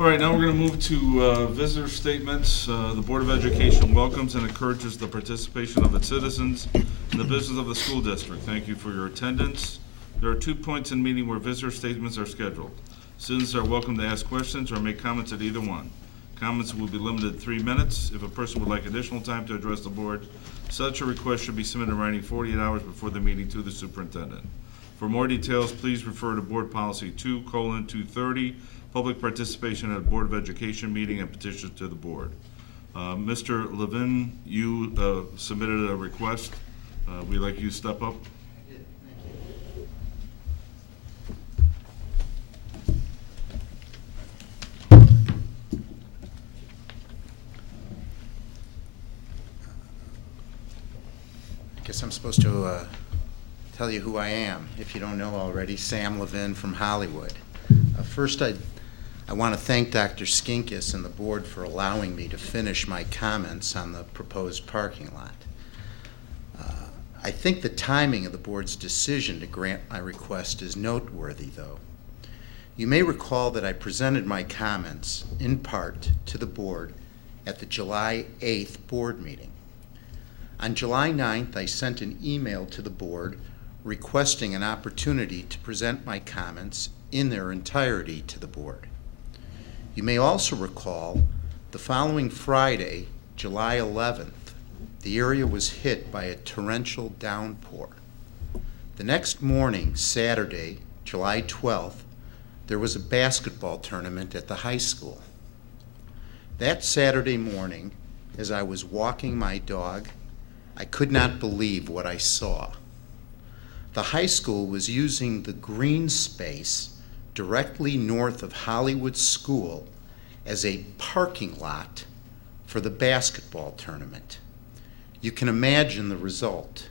All right, now we're going to move to visitor statements. The Board of Education welcomes and encourages the participation of its citizens in the business of the school district. Thank you for your attendance. There are 2 points in meeting where visitor statements are scheduled. Citizens are welcome to ask questions or make comments at either one. Comments will be limited to 3 minutes. If a person would like additional time to address the board, such a request should be submitted in writing 48 hours before the meeting to the superintendent. For more details, please refer to Board Policy 2:230, Public Participation at a Board of Education Meeting and Petitions to the Board. Mr. Levin, you submitted a request. We'd like you to step up. I did, thank you. I guess I'm supposed to tell you who I am, if you don't know already. Sam Levin from Hollywood. First, I want to thank Dr. Skinkis and the board for allowing me to finish my comments on the proposed parking lot. I think the timing of the board's decision to grant my request is noteworthy, though. You may recall that I presented my comments, in part, to the board at the July 8th board meeting. On July 9th, I sent an email to the board requesting an opportunity to present my comments in their entirety to the board. You may also recall the following Friday, July 11th, the area was hit by a torrential downpour. The next morning, Saturday, July 12th, there was a basketball tournament at the high school. That Saturday morning, as I was walking my dog, I could not believe what I saw. The high school was using the green space directly north of Hollywood School as a parking lot for the basketball tournament. You can imagine the result.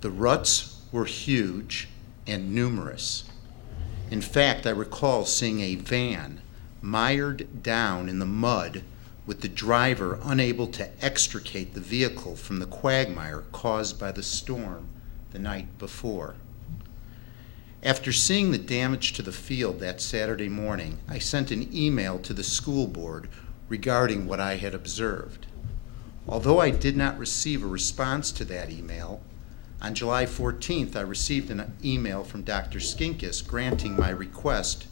The ruts were huge and numerous. In fact, I recall seeing a van mired down in the mud with the driver unable to extricate the vehicle from the quagmire caused by the storm the night before. After seeing the damage to the field that Saturday morning, I sent an email to the school board regarding what I had observed. Although I did not receive a response to that email, on July 14th I received an email from Dr. Skinkis granting my request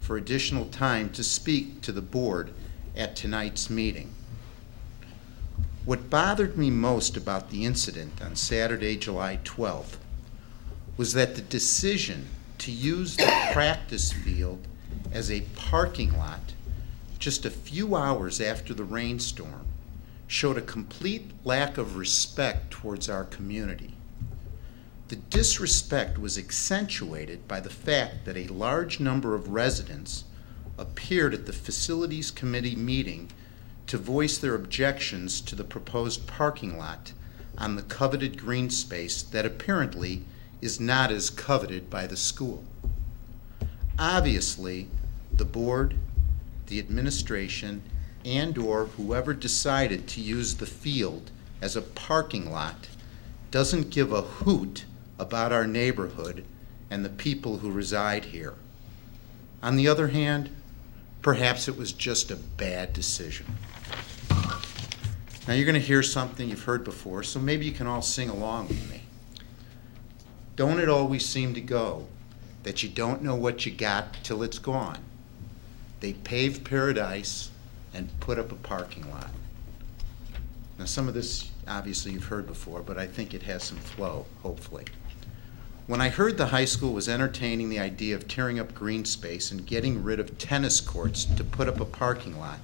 for additional time to speak to the board at tonight's meeting. What bothered me most about the incident on Saturday, July 12th, was that the decision to use the practice field as a parking lot just a few hours after the rainstorm showed a complete lack of respect towards our community. The disrespect was accentuated by the fact that a large number of residents appeared at the Facilities Committee meeting to voice their objections to the proposed parking lot on the coveted green space that apparently is not as coveted by the school. Obviously, the board, the administration, and/or whoever decided to use the field as a parking lot doesn't give a hoot about our neighborhood and the people who reside here. On the other hand, perhaps it was just a bad decision. Now you're going to hear something you've heard before, so maybe you can all sing along with me. Don't it always seem to go that you don't know what you got till it's gone? They paved paradise and put up a parking lot. Now some of this obviously you've heard before, but I think it has some flow, hopefully. When I heard the high school was entertaining the idea of tearing up green space and getting rid of tennis courts to put up a parking lot,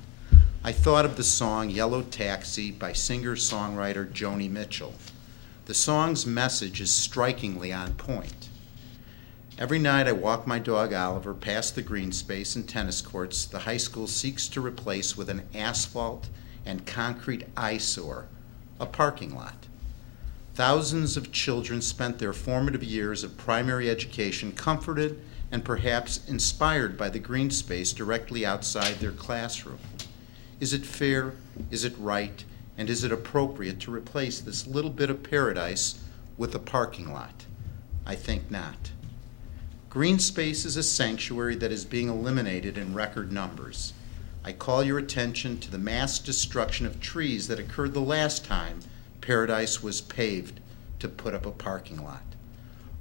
I thought of the song Yellow Taxi by singer-songwriter Joni Mitchell. The song's message is strikingly on point. Every night I walk my dog Oliver past the green space and tennis courts the high school seeks to replace with an asphalt and concrete eyesore, a parking lot. Thousands of children spent their formative years of primary education comforted and perhaps inspired by the green space directly outside their classroom. Is it fair? Is it right? And is it appropriate to replace this little bit of paradise with a parking lot? I think not. Green space is a sanctuary that is being eliminated in record numbers. I call your attention to the mass destruction of trees that occurred the last time Paradise was paved to put up a parking lot.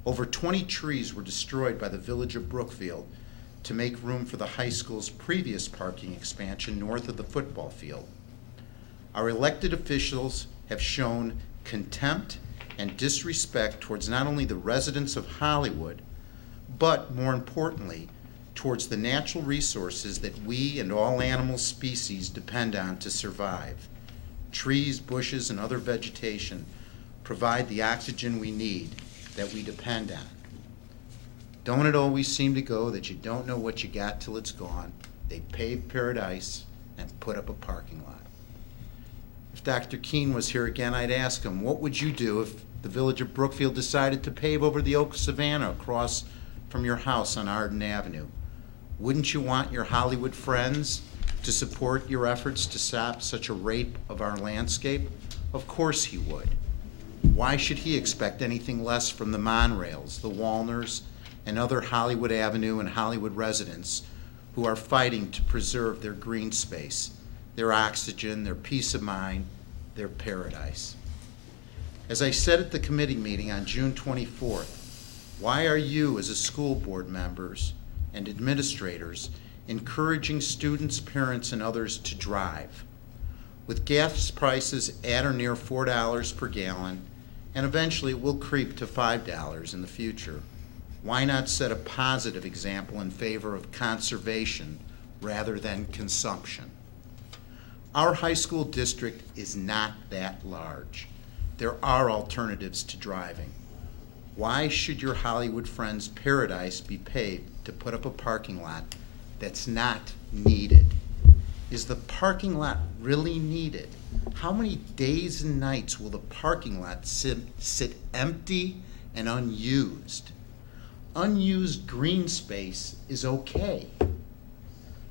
Over 20 trees were destroyed by the village of Brookfield to make room for the high school's previous parking expansion north of the football field. Our elected officials have shown contempt and disrespect towards not only the residents of Hollywood, but more importantly, towards the natural resources that we and all animal species depend on to survive. Trees, bushes, and other vegetation provide the oxygen we need that we depend on. Don't it always seem to go that you don't know what you got till it's gone? They paved Paradise and put up a parking lot. If Dr. Keene was here again, I'd ask him, what would you do if the village of Brookfield decided to pave over the Oak Savannah across from your house on Arden Avenue? Wouldn't you want your Hollywood friends to support your efforts to stop such a rape of our landscape? Of course he would. Why should he expect anything less from the Monrails, the Walners, and other Hollywood Avenue and Hollywood residents who are fighting to preserve their green space, their oxygen, their peace of mind, their paradise? As I said at the committee meeting on June 24th, why are you as a school board members and administrators encouraging students, parents, and others to drive? With gas prices at or near $4 per gallon, and eventually it will creep to $5 in the future, why not set a positive example in favor of conservation rather than consumption? Our high school district is not that large. There are alternatives to driving. Why should your Hollywood friends' Paradise be paved to put up a parking lot that's not needed? Is the parking lot really needed? How many days and nights will the parking lot sit empty and unused? Unused green space is okay.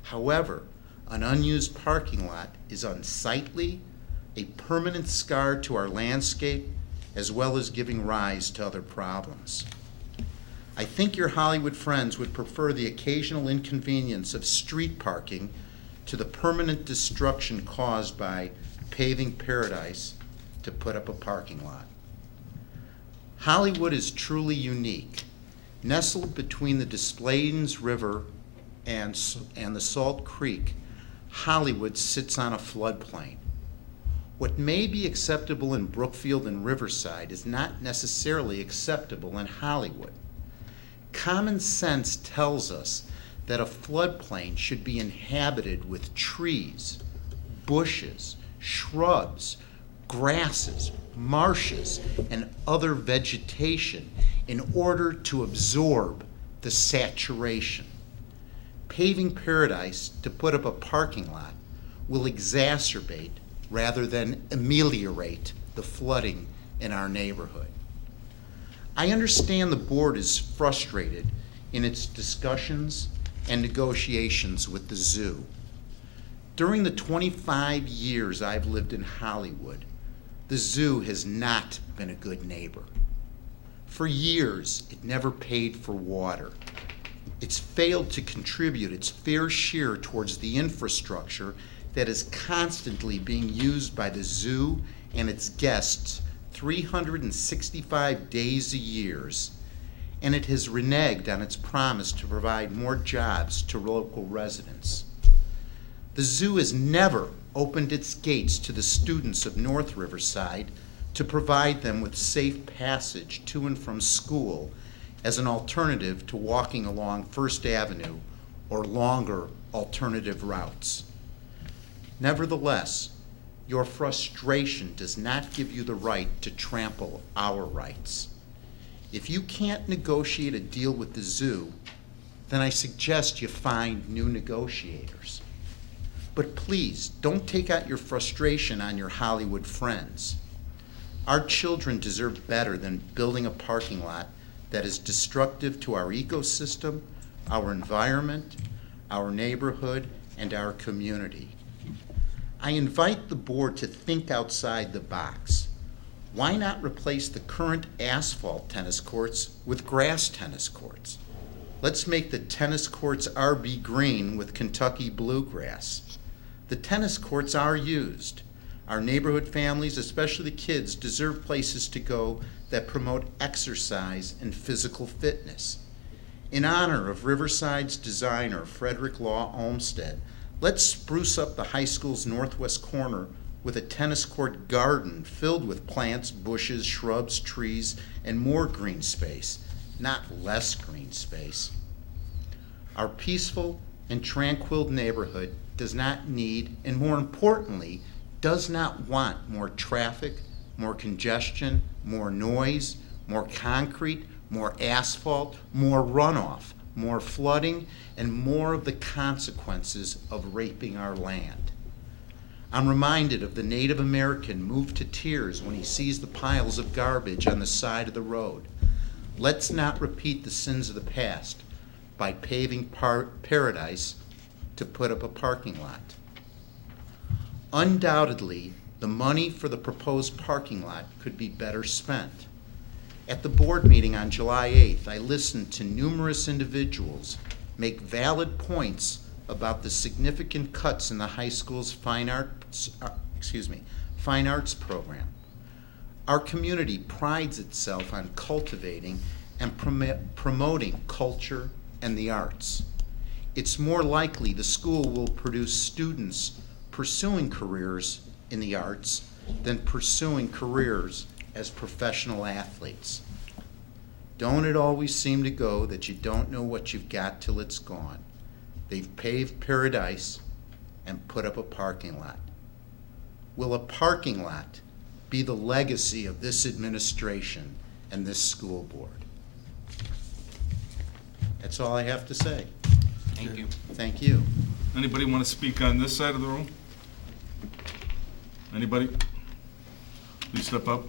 However, an unused parking lot is unsightly, a permanent scar to our landscape, as well as giving rise to other problems. I think your Hollywood friends would prefer the occasional inconvenience of street parking to the permanent destruction caused by paving Paradise to put up a parking lot. Hollywood is truly unique. Nestled between the Des Plaines River and the Salt Creek, Hollywood sits on a floodplain. What may be acceptable in Brookfield and Riverside is not necessarily acceptable in Hollywood. Common sense tells us that a floodplain should be inhabited with trees, bushes, shrubs, grasses, marshes, and other vegetation in order to absorb the saturation. Paving Paradise to put up a parking lot will exacerbate rather than ameliorate the flooding in our neighborhood. I understand the board is frustrated in its discussions and negotiations with the zoo. During the 25 years I've lived in Hollywood, the zoo has not been a good neighbor. For years, it never paid for water. It's failed to contribute its fair share towards the infrastructure that is constantly being used by the zoo and its guests 365 days a year, and it has reneged on its promise to provide more jobs to local residents. The zoo has never opened its gates to the students of North Riverside to provide them with safe passage to and from school as an alternative to walking along First Avenue or longer alternative routes. Nevertheless, your frustration does not give you the right to trample our rights. If you can't negotiate a deal with the zoo, then I suggest you find new negotiators. But please, don't take out your frustration on your Hollywood friends. Our children deserve better than building a parking lot that is destructive to our ecosystem, our environment, our neighborhood, and our community. I invite the board to think outside the box. Why not replace the current asphalt tennis courts with grass tennis courts? Let's make the tennis courts RB green with Kentucky bluegrass. The tennis courts are used. Our neighborhood families, especially the kids, deserve places to go that promote exercise and physical fitness. In honor of Riverside's designer, Frederick Law Olmsted, let's spruce up the high school's northwest corner with a tennis court garden filled with plants, bushes, shrubs, trees, and more green space, not less green space. Our peaceful and tranquil neighborhood does not need, and more importantly, does not want more traffic, more congestion, more noise, more concrete, more asphalt, more runoff, more flooding, and more of the consequences of raping our land. I'm reminded of the Native American moved to tears when he sees the piles of garbage on the side of the road. Let's not repeat the sins of the past by paving paradise to put up a parking lot. Undoubtedly, the money for the proposed parking lot could be better spent. At the board meeting on July 8th, I listened to numerous individuals make valid points about the significant cuts in the high school's fine arts program. Our community prides itself on cultivating and promoting culture and the arts. It's more likely the school will produce students pursuing careers in the arts than pursuing careers as professional athletes. Don't it always seem to go that you don't know what you've got till it's gone? They've paved paradise and put up a parking lot. Will a parking lot be the legacy of this administration and this school board? That's all I have to say. Thank you. Thank you. Anybody want to speak on this side of the room? Anybody? Please step up.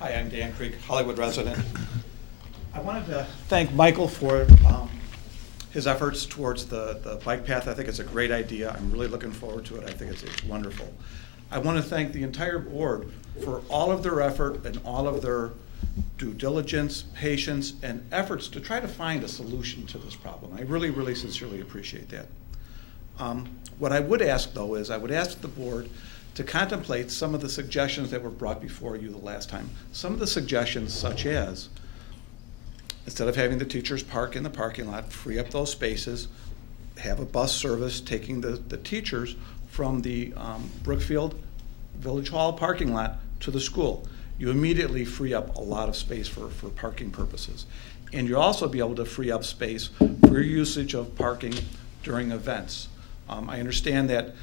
Hi, I'm Dan Creek, Hollywood resident. I wanted to thank Michael for his efforts towards the bike path. I think it's a great idea. I'm really looking forward to it. I think it's wonderful. I want to thank the entire board for all of their effort and all of their due diligence, patience, and efforts to try to find a solution to this problem. I really, really sincerely appreciate that. What I would ask, though, is I would ask the board to contemplate some of the suggestions that were brought before you the last time. Some of the suggestions, such as, instead of having the teachers park in the parking lot, free up those spaces, have a bus service taking the teachers from the Brookfield Village Hall parking lot to the school. You immediately free up a lot of space for parking purposes. And you'll also be able to free up space for usage of parking during events. I understand that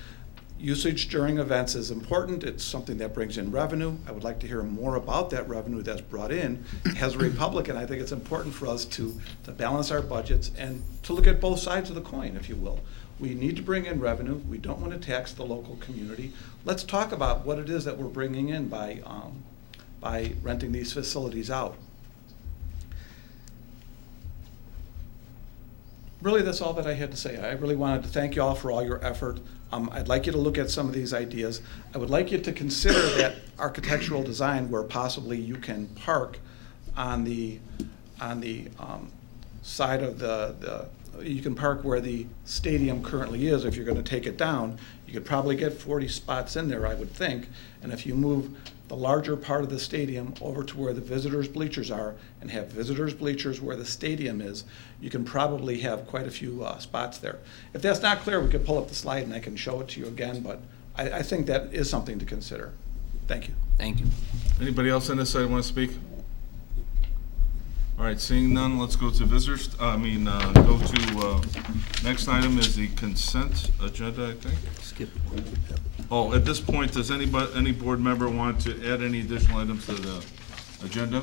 usage during events is important. It's something that brings in revenue. I would like to hear more about that revenue that's brought in. As a Republican, I think it's important for us to balance our budgets and to look at both sides of the coin, if you will. We need to bring in revenue. We don't want to tax the local community. Let's talk about what it is that we're bringing in by renting these facilities out. Really, that's all that I had to say. I really wanted to thank you all for all your effort. I'd like you to look at some of these ideas. I would like you to consider that architectural design where possibly you can park on the side of you can park where the stadium currently is. If you're going to take it down, you could probably get 40 spots in there, I would think. And if you move the larger part of the stadium over to where the visitors' bleachers are and have visitors' bleachers where the stadium is, you can probably have quite a few spots there. If that's not clear, we could pull up the slide and I can show it to you again, but I think that is something to consider. Thank you. Thank you. Anybody else on this side want to speak? All right, seeing none, let's go to visitors. Go to, next item is the consent agenda, I think. Skip. Oh, at this point, does any board member want to add any additional items to the agenda?